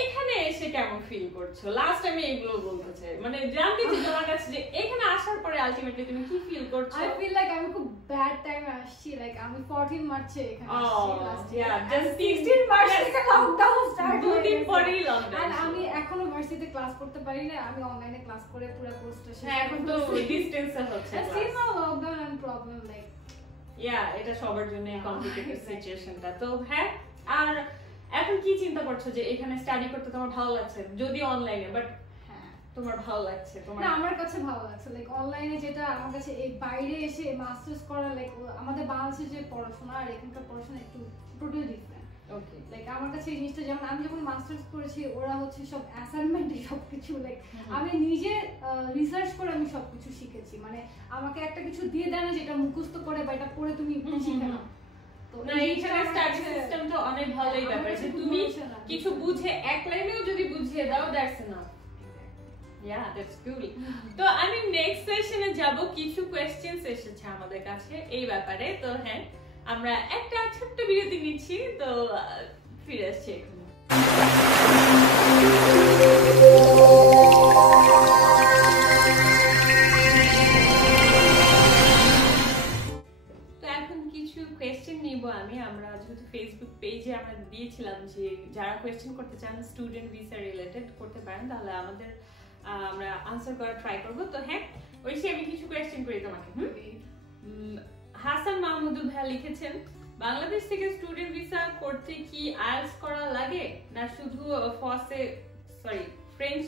এখানে এসে কেমন ফিল করছো লাস্ট আমি এগুলো বলতে চাই মানে জানতে চাই তোমার কাছে যে এখানে আসার পরে আলটিমেটলি তুমি কি ফিল করছো I feel like আমি খুব ব্যাড টাইমে আসছি লাইক আমি 14 মার্চে এখানে আসছি yeah just 16 মার্চ থেকে লকডাউন স্টার্ট দুদিন পরেই লকডাউন আর আমি এখনো ভার্সিটিতে ক্লাস করতে পারি না আমি অনলাইনে ক্লাস করে পুরো কোর্সটা শেষ হ্যাঁ এখন তো ডিসটেন্সে হচ্ছে still now lockdown and problem like এটা সবার জন্য কমপ্লিকেটেড সিচুয়েশনটা তো হ্যাঁ আর এখন কি চিন্তা করছো যে এখানে স্টাডি করতে তোমার ভালো লাগছে যদি অনলাইনে বাট হ্যাঁ তোমার ভালো লাগছে তোমার না আমার কাছে ভালো লাগছে লাইক অনলাইনে যেটা আমার কাছে এই বাইরে এসে মাস্টার্স করা লাইক আমাদের বাংলাদেশে যে পড়াশোনা আর এখানকার পড়াশোনা একটু টোটালি ডিফারেন্ট ওকে লাইক আমার কাছে এই জিনিসটা যেমন আমি যখন মাস্টার্স করেছি ওরা হচ্ছে সব অ্যাসাইনমেন্ট সবকিছু লাইক আমি নিজে রিসার্চ করে আমি সবকিছু শিখেছি মানে আমাকে একটা কিছু দিয়ে দেয় না যেটা মুখস্থ করে বা এটা পড়ে তুমি শিখে নাও তো না এইখানে স্টাডি সিস্টেমটা অনেক ভালোই ব্যাপার যে তুমি কিছু বুঝে এক লাইনেও যদি বুঝিয়ে দাও that's enough Yeah, that's cool. তো আমি নেক্সট সেশনে যাব কিছু কোশ্চেনস এসেছে আমাদের কাছে এই ব্যাপারে তো হ্যাঁ আমরা একটা ছোট্ট বিরতি নিচ্ছি তো ফিরে আসছি এখন তো এখন কিছু কোশ্চেন নিব আমরা যেহেতু ফেসবুক পেজে আমরা দিয়েছিলাম যে যারা কোশ্চেন করতে চান স্টুডেন্ট ভিসা রিলেটেড করতে পারেন তাহলে আমাদের আমরা আনসার করার ট্রাই করব তো হ্যাঁ ওইসে আমি কিছু কোশ্চেন করি তোমাকে হাসান মাহমুদুল ভাই লিখেছেন বাংলাদেশ থেকে স্টুডেন্ট ভিসা করতে কি আইএলটিএস করা লাগে না শুধু ফ্রেঞ্চ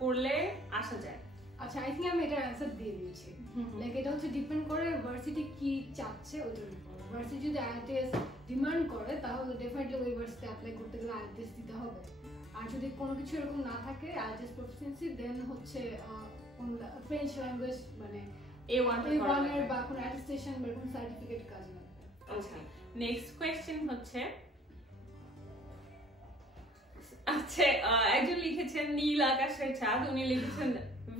করলে আসা যায় আচ্ছা আই থিংক আমি এটার অ্যানসার দিয়ে দিয়েছি লাইক এটা হচ্ছে ডিপেন্ড করে ভার্সিটি কি চাচ্ছে ওটার উপর ভার্সিটি যদি আইএলটিএস ডিমান্ড করে তাহলে ডেফিনেটলি ওই ভার্সিটি অ্যাপ্লাই করতে গেলে আইএলটিএস দিতে হবে আর যদি কোনো কিছু এরকম না থাকে আইএলটিএস প্রফিসিয়েন্সি দেন হচ্ছে ফ্রেঞ্চ ল্যাঙ্গুয়েজ মানে A1 এর বা কোনো অ্যাটেস্টেশন বা কোনো সার্টিফিকেট কাজ লাগবে আচ্ছা নেক্সট কোশ্চেন হচ্ছে আচ্ছা একজন লিখেছেন নীল আকাশের চাঁদ উনি লিখেছেন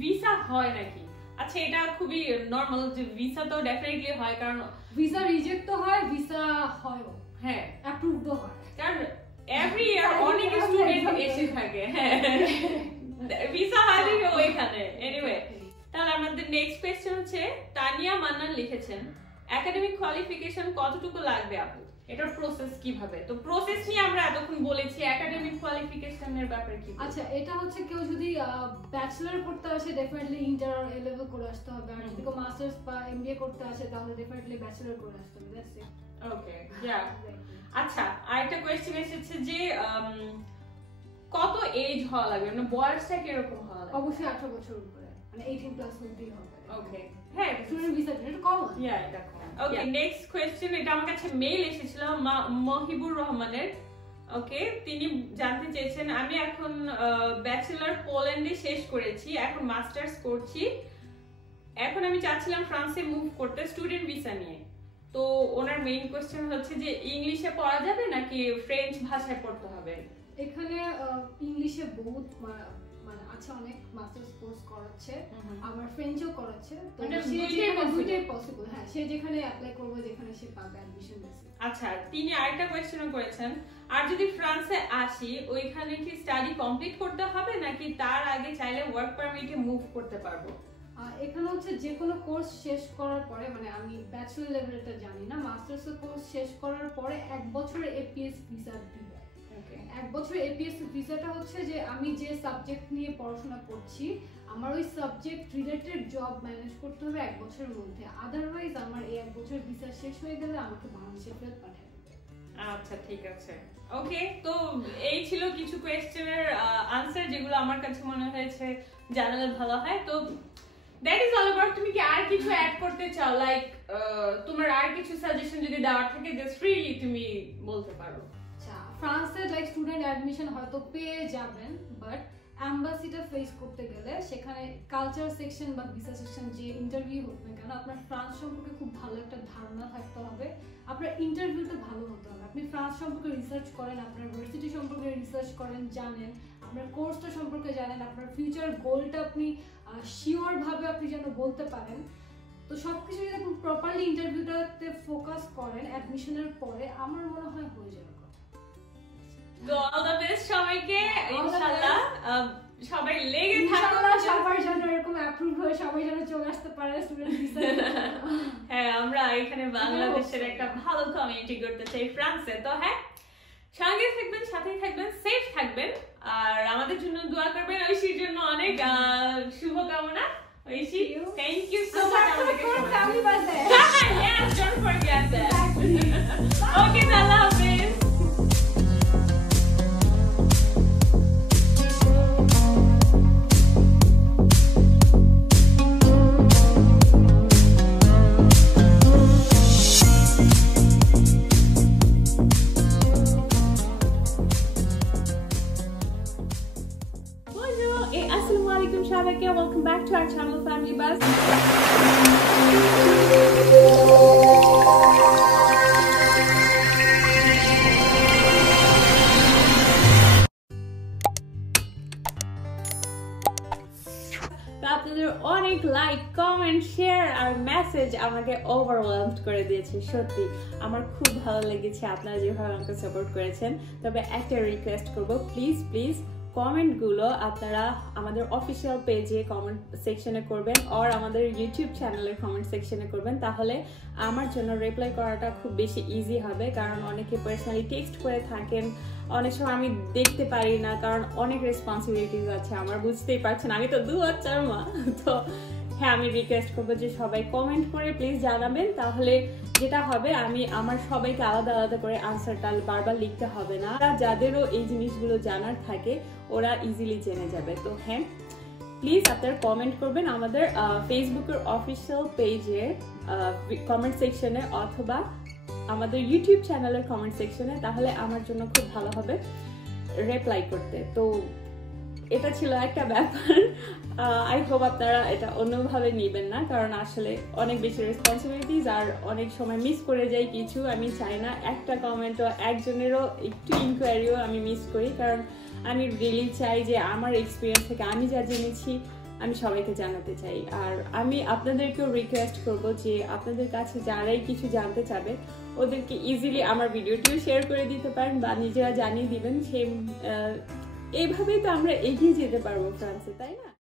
ভিসা হয় নাকি আচ্ছা এটা খুবই নরমাল যে ভিসা তো ডেফিনেটলি হয় কারণ ভিসা রিজেক্ট তো হয় ভিসা হয় হ্যাঁ অ্যাপ্রুভড হয় কারণ এভরি ইয়ার অনেক স্টুডেন্ট এসে থাকে হ্যাঁ ভিসা হারিয়ে ওইখানে এনিওয়ে তাহলে আমাদের নেক্সট কোশ্চেন হচ্ছে তানিয়া মান্নান লিখেছেন একাডেমিক কোয়ালিফিকেশন কতটুকু লাগবে আপু এটার প্রসেস কিভাবে তো প্রসেস নিয়ে আমরা এতক্ষণ বলেছি একাডেমিক কোয়ালিফিকেশনের ব্যাপারে কি আচ্ছা এটা হচ্ছে কেউ যদি ব্যাচেলর করতে আসে ডেফিনেটলি ইন্টার আর এ লেভেল করে আসতে হবে আর যদি কেউ মাস্টার্স বা এমবিএ করতে আসে তাহলে ডেফিনেটলি ব্যাচেলর করে আসতে হবে দ্যাটস ইট ওকে ইয়া আচ্ছা আরেকটা কোশ্চেন এসেছে যে কত এজ হওয়া লাগবে মানে বয়সটা কি রকম হওয়া লাগবে অবশ্যই 18 বছর উপরে মানে 18 প্লাস হতেই হবে ওকে হ্যাঁ স্টুডেন্ট ভিসা এটা কমন ইয়া এটা কমন ওকে নেক্সট কোশ্চেন এটা আমার কাছে মেইল এসেছিল মহিবুর রহমানের ওকে তিনি জানতে চেয়েছেন আমি এখন ব্যাচেলর পোল্যান্ডে শেষ করেছি এখন মাস্টার্স করছি এখন আমি চাচ্ছিলাম ফ্রান্সে মুভ করতে স্টুডেন্ট ভিসা নিয়ে তো ওনার মেইন কোশ্চেন হচ্ছে যে ইংলিশে পড়া যাবে নাকি ফ্রেঞ্চ ভাষায় পড়তে হবে এখানে ইংলিশে বহুত মানে আছে অনেক মাস্টার্স কোর্স করাচ্ছে আবার ফ্রেঞ্চও করাচ্ছে তো দুইটাই পসিবল হ্যাঁ সে যেখানে অ্যাপ্লাই করবে যেখানে সে পাবে অ্যাডমিশন বেসিস আচ্ছা তিনি আরেকটা কোশ্চেন করেছেন আর যদি ফ্রান্সে আসি ওইখানে কি স্টাডি কমপ্লিট করতে হবে নাকি তার আগে চাইলে ওয়ার্ক পারমিটে মুভ করতে পারবো এখানে হচ্ছে যে কোনো কোর্স শেষ করার পরে মানে আমি ব্যাচেলর লেভেলটা জানি না মাস্টার্স কোর্স শেষ করার পরে 1 বছরের এপিএস ভিসা দিবে ওকে 1 বছরের এপিএস ভিসাটা হচ্ছে যে আমি যে সাবজেক্ট নিয়ে পড়াশোনা করছি আমার ওই সাবজেক্ট রিলেটেড জব ম্যানেজ করতে হবে 1 বছরের মধ্যে আদারওয়াইজ আমার এই 1 বছরের ভিসা শেষ হয়ে গেলে আমাকে বাংলাদেশে ফেরত পাঠাতে হবে আচ্ছা ঠিক আছে ওকে তো এই ছিল কিছু কোশ্চেনের আনসার যেগুলো আমার কাছে মনে হয়েছে জানালে ভালো হয় তো দ্যাট ইজ অল অ্যাবাউট তুমি কি আর কিছু অ্যাড করতে চাও লাইক তোমার আর কিছু সাজেশন যদি দেওয়ার থাকে জাস্ট ফ্রিলি তুমি বলতে পারো আচ্ছা ফ্রান্সে লাইক স্টুডেন্ট অ্যাডমিশন হয়তো পেয়ে যাবেন, বাট অ্যাম্বাসিটা ফেস করতে গেলে সেখানে কালচার সেকশন বা ভিসা সেকশন যে ইন্টারভিউ হোক না কেন, আপনার ফ্রান্স সম্পর্কে খুব ভালো একটা ধারণা থাকতে হবে, আপনার ইন্টারভিউটা ভালো হতে হবে। আপনি ফ্রান্স সম্পর্কে রিসার্চ করেন, আপনার ইউনিভার্সিটি সম্পর্কে রিসার্চ করেন, জানেন আপনার কোর্সটা সম্পর্কে জানেন, আপনার ফিউচার গোলটা আপনি শিওরভাবে আপনি যেন বলতে পারেন। তো সবকিছু যদি আপনি প্রপারলি ইন্টারভিউটাতে ফোকাস করেন অ্যাডমিশনের পরে, আমার মনে হয় হয়ে যাবে। তো অল দ্য বেস্ট সবাইকে, ইনশাআল্লাহ সবাই লেগে থাকুন, সবার জন্য এরকম অ্যাপ্রুভ হয়ে সবাই যেন চলে আসতে পারে স্টুডেন্ট ভিসা। হ্যাঁ, আমরা এখানে বাংলাদেশের একটা ভালো কমিউনিটি করতে চাই ফ্রান্সে। তো হ্যাঁ, সঙ্গে থাকবেন, সাথেই থাকবেন, সেফ থাকবেন, আর আমাদের জন্য দোয়া করবেন। ঐশীর জন্য অনেক শুভকামনা। Oishi, thank you so much আমাদেরকে ফ্যামিলি বাসে। Yes, don't forget that. Okay, আল্লাহ হাফেজ। Assalamualaikum সবাইকে, welcome back to our channel Family Buzz. আপনাদের অনেক লাইক, কমেন্ট, শেয়ার আর মেসেজ আমাকে ওভারওয়েলমড করে দিয়েছে। সত্যি আমার খুব ভালো লেগেছে আপনারা যেভাবে আমাকে সাপোর্ট করেছেন। তবে একটা রিকোয়েস্ট করব, প্লিজ কমেন্টগুলো আপনারা আমাদের অফিসিয়াল পেজে কমেন্ট সেকশনে করবেন, আর আমাদের ইউটিউব চ্যানেলের কমেন্ট সেকশনে করবেন। তাহলে আমার জন্য রিপ্লাই করাটা খুব বেশি ইজি হবে, কারণ অনেকে পার্সোনালি টেক্সট করে থাকেন, অনেক সময় আমি দেখতে পারি না, কারণ অনেক রেসপন্সিবিলিটিস আছে আমার, বুঝতেই পারছেন আমি তো 2 বাচ্চার মা। তো হ্যাঁ, আমি রিকোয়েস্ট করবো যে সবাই কমেন্ট করে প্লিজ জানাবেন, তাহলে যেটা হবে আমি আমার সবাইকে আলাদা আলাদা করে আনসারটা বারবার লিখতে হবে না। যাদেরও এই জিনিসগুলো জানার থাকে ওরা ইজিলি জেনে যাবে। তো হ্যাঁ, প্লিজ আপনারা কমেন্ট করবেন আমাদের ফেসবুকের অফিসিয়াল পেজে কমেন্ট সেকশনে অথবা আমাদের ইউটিউব চ্যানেলের কমেন্ট সেকশনে, তাহলে আমার জন্য খুব ভালো হবে রিপ্লাই করতে। তো এটা ছিল একটা ব্যাপার, আই হোপ আপনারা এটা অন্যভাবে নেবেন না, কারণ আসলে অনেক বেশি রেসপন্সিবিলিটিস আর অনেক সময় মিস করে যাই কিছু। আমি চাই না একটা কমেন্টও, একজনেরও একটু ইনকোয়ারিও আমি মিস করি, কারণ আমি রিয়েলি চাই যে আমার এক্সপিরিয়েন্স থেকে আমি যা জেনেছি আমি সবাইকে জানাতে চাই। আর আমি আপনাদেরকেও রিকোয়েস্ট করব যে আপনাদের কাছে যারাই কিছু জানতে চাবে ওদেরকে ইজিলি আমার ভিডিওটিও শেয়ার করে দিতে পারেন বা নিজেরা জানিয়ে দিবেন। এইভাবেই তো আমরা এগিয়ে যেতে পারবো ফ্রান্সে, তাই না?